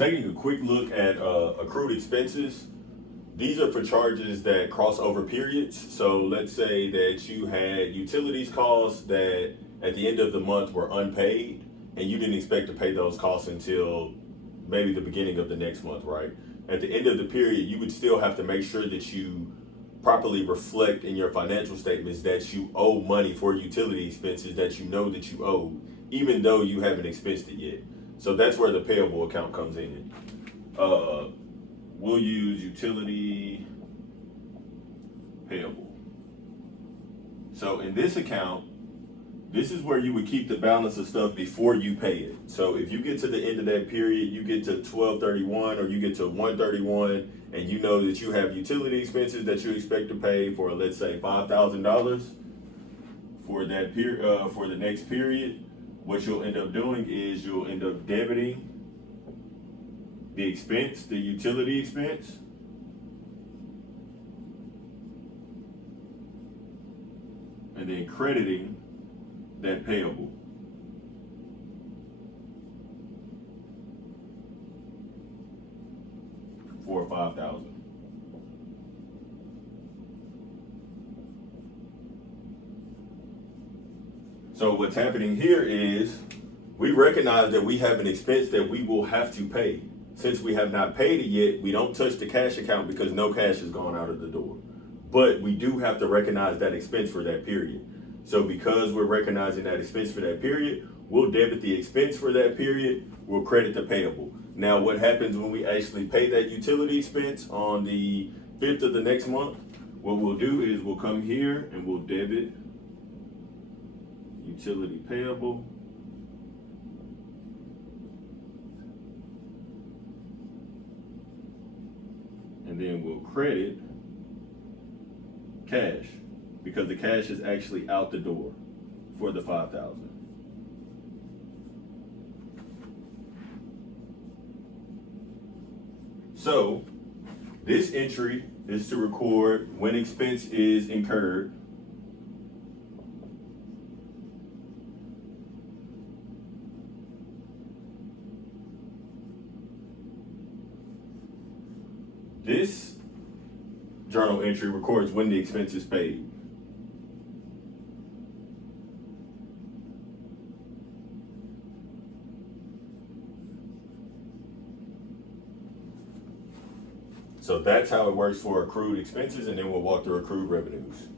Taking a quick look at accrued expenses, these are for charges that cross over periods. So let's say that you had utilities costs that at the end of the month were unpaid and you didn't expect to pay those costs until maybe the beginning of the next month, right? At the end of the period, you would still have to make sure that you properly reflect in your financial statements that you owe money for utility expenses that you know that you owe, even though you haven't expensed it yet. So that's where the payable account comes in. We'll use utility payable. So in this account, this is where you would keep the balance of stuff before you pay it. So if you get to the end of that period, you get to 12/31 or you get to 1/31, and you know that you have utility expenses that you expect to pay for, let's say, $5,000 for that period, for the next period. What you'll end up doing is you'll end up debiting the expense, the utility expense, and then crediting that payable. For $5,000. So what's happening here is we recognize that we have an expense that we will have to pay. Since we have not paid it yet, we don't touch the cash account because no cash has gone out of the door. But we do have to recognize that expense for that period. So because we're recognizing that expense for that period, we'll debit the expense for that period, we'll credit the payable. Now what happens when we actually pay that utility expense on the 5th of the next month? What we'll do is we'll come here and we'll debit utility payable. And then we'll credit cash because the cash is actually out the door for the $5,000. So this entry is to record when expense is incurred. This journal entry records when the expense is paid. So that's how it works for accrued expenses, and then we'll walk through accrued revenues.